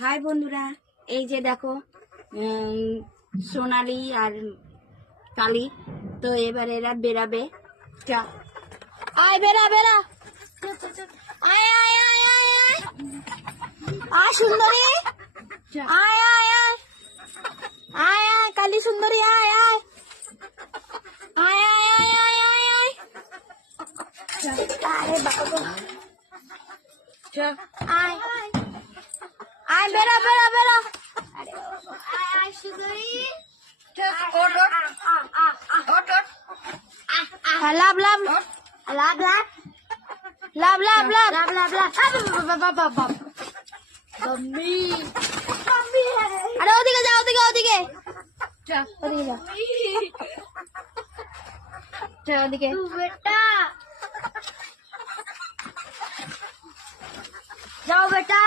High বন্ধুরা, এই যে দেখো সোনালি আর কালি। তো এবার এরা বেরাবে। আয় বেরা বেরা, আয় আয় আয় আয় আয় আয় সুন্দরী, আয় আয় আয় আয় আয় কালি সুন্দরী, আয় আয় আয় আয় আয় আয় আয় আরে বাবা, আয় আয় বেরা বেরা বেরা, আয় আয় সুন্দরী, লাভ লাভ লাভ লাভ লাভ লাভ লাভ লাভ লাভ मम्मी मम्मी अरे ओदिके जाओ ओदिके ओदिके ओदिके जाओ ओदिके तू बेटा जाओ बेटा।